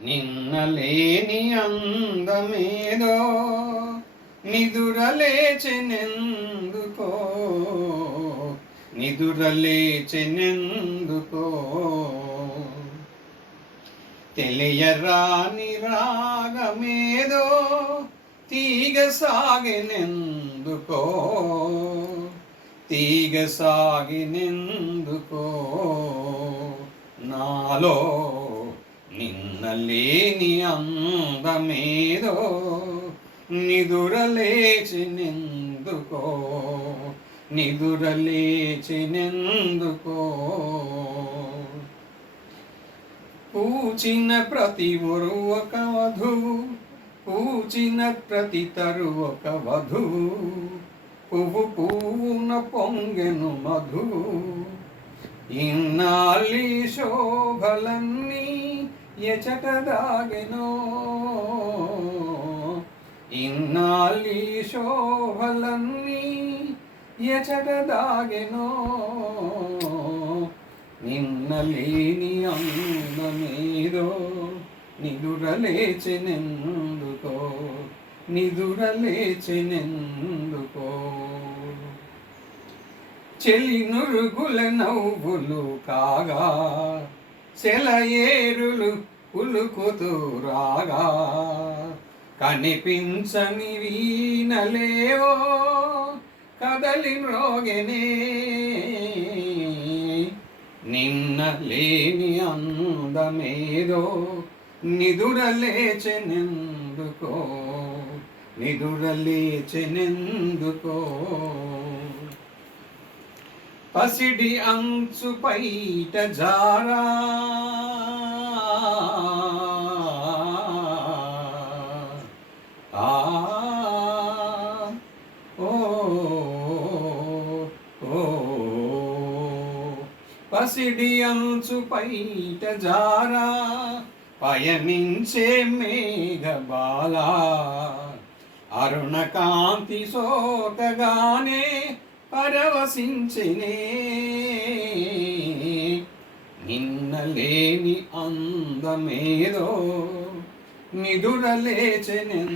నిన్నలేని అందమేదో నిదురలేచెనెందుకో నిదురలేచెనెందుకో తెలియరాని రాగమేదో తీగ సాగినెందుకో తీగ సాగినెందుకో నాలో నిన్నలేని అందమేదో నిదురలేచినెందుకో నిదురలేచినెందుకో పూచిన ప్రతి ఒరు ఒక వధువు పూచిన ప్రతి తరు ఒక వధువు పువ్వు పువ్వున పొంగెను మధువు ఇన్నాళ్ళి శోభలన్నీ ఎచట దాగెనో ఇన్నాళ్ళి శోభలన్నీ ఎచట దాగెనో నిన్నలేని అందమేదో నిదురలేచెనెందుకో నిదురలేచెనెందుకో చెలి నురుగుల నవ్వులు కాగా సెలయేరులు ఉలుకుతూ రాగా కనిపించని వీణలేవో కదలి మ్రోగెనే నిన్న లేని అందమేదో నిదురలేచెనెందుకో నిదురలేచెనెందుకో పసిడి అంచు పైట జారా పసిడి అంచు పైట జారా పయనించే మేఘబాల అరుణ కాంతి సోకగానే పరవశించినే నిన్నలేని అందమేదో నిదురలేచెనెందుకో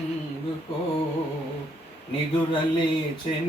నిదురలేచెనెందుకో